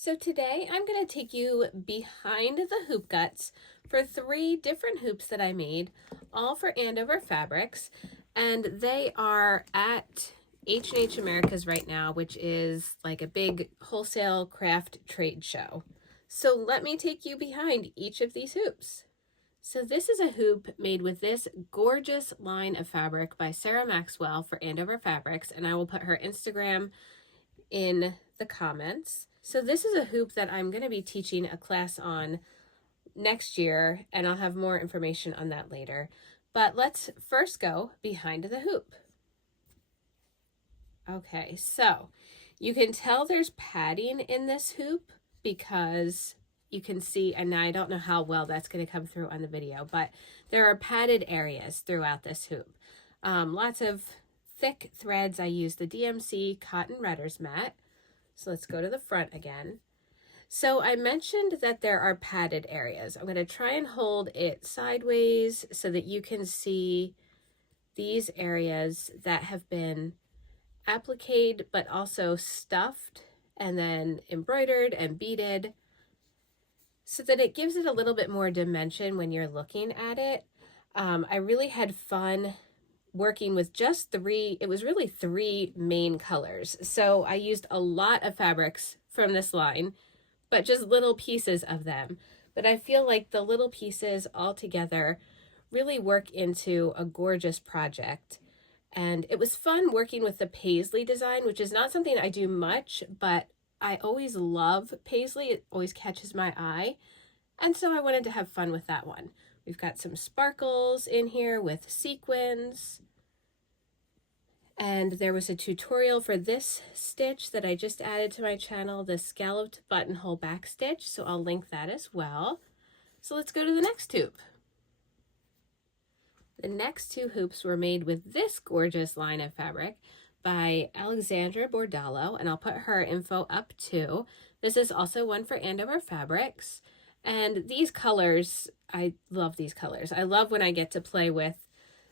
So today I'm going to take you behind the hoop guts for 3 different hoops that I made, all for Andover Fabrics, and they are at H&H Americas right now, which is like a big wholesale craft trade show. So let me take you behind each of these hoops. So this is a hoop made with this gorgeous line of fabric by Sarah Maxwell for Andover Fabrics, and I will put her Instagram in the comments. So this is a hoop that I'm going to be teaching a class on next year, and I'll have more information on that later. But let's first go behind the hoop. Okay, so you can tell there's padding in this hoop because you can see, and I don't know how well that's going to come through on the video, but there are padded areas throughout this hoop. Lots of thick threads. I use the DMC Cotton Redders mat. So let's go to the front again. So I mentioned that there are padded areas. I'm going to try and hold it sideways so that you can see these areas that have been appliqued but also stuffed and then embroidered and beaded so that it gives it a little bit more dimension when you're looking at it. I really had fun working with just 3, it was really 3 main colors. So I used a lot of fabrics from this line, but just little pieces of them. But I feel like the little pieces all together really work into a gorgeous project. And it was fun working with the paisley design, which is not something I do much, but I always love paisley. It always catches my eye. And so I wanted to have fun with that one. We've got some sparkles in here with sequins. And there was a tutorial for this stitch that I just added to my channel, the Scalloped Buttonhole Backstitch, so I'll link that as well. So let's go to the next hoop. The next 2 hoops were made with this gorgeous line of fabric by Alexandra Bordallo, and I'll put her info up too. This is also one for Andover Fabrics. And these colors, I love these colors. I love when I get to play with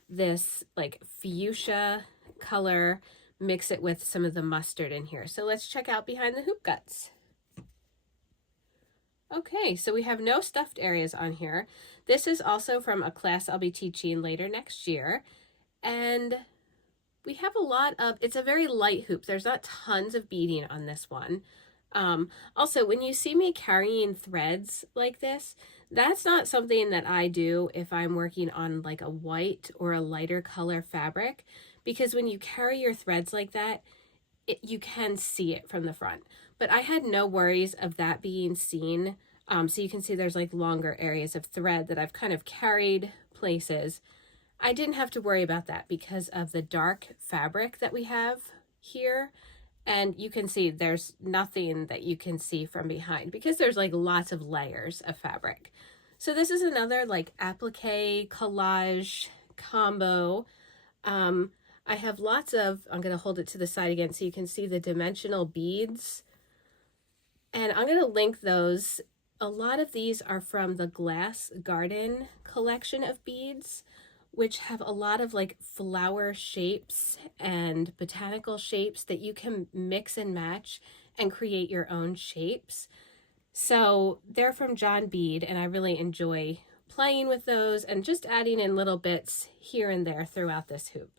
this like fuchsia color, mix it with some of the mustard in here. So let's check out behind the hoop guts. Okay, so we have no stuffed areas on here. This is also from a class I'll be teaching later next year. And we have a lot of, it's a very light hoop. There's not tons of beading on this one. Also, when you see me carrying threads like this, that's not something that I do if I'm working on like a white or a lighter color fabric, because when you carry your threads like that, you can see it from the front. But I had no worries of that being seen. So you can see there's like longer areas of thread that I've kind of carried places. I didn't have to worry about that because of the dark fabric that we have here. And you can see there's nothing that you can see from behind because there's like lots of layers of fabric. So this is another like applique collage combo. I have lots of, I'm going to hold it to the side again so you can see the dimensional beads. And I'm going to link those. A lot of these are from the Glass Garden collection of beads, which have a lot of like flower shapes and botanical shapes that you can mix and match and create your own shapes. So they're from John Bead, and I really enjoy playing with those and just adding in little bits here and there throughout this hoop.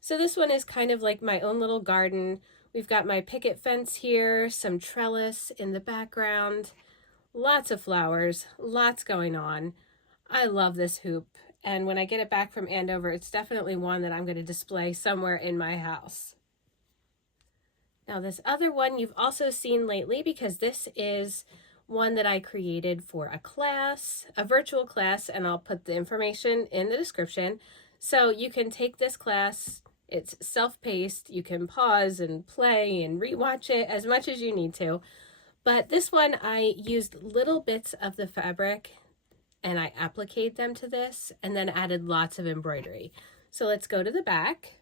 So this one is kind of like my own little garden. We've got my picket fence here, some trellis in the background, lots of flowers, lots going on. I love this hoop. And when I get it back from Andover, it's definitely one that I'm going to display somewhere in my house. Now this other one you've also seen lately because this is one that I created for a class, a virtual class, and I'll put the information in the description. So you can take this class, it's self-paced, you can pause and play and rewatch it as much as you need to. But this one I used little bits of the fabric and I appliqued them to this and then added lots of embroidery. So let's go to the back.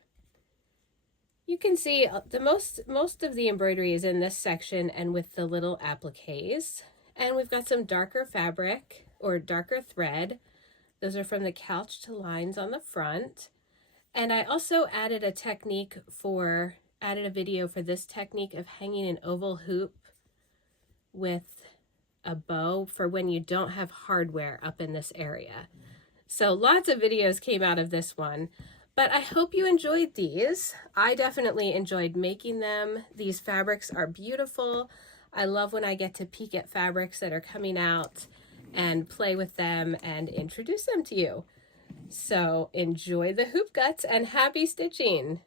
You can see the most of the embroidery is in this section and with the little appliques. And we've got some darker fabric or darker thread. Those are from the couched lines on the front. And I also added a video for this technique of hanging an oval hoop with a bow for when you don't have hardware up in this area. So lots of videos came out of this one, but I hope you enjoyed these. I definitely enjoyed making them. These fabrics are beautiful. I love when I get to peek at fabrics that are coming out and play with them and introduce them to you. So enjoy the hoop guts and happy stitching.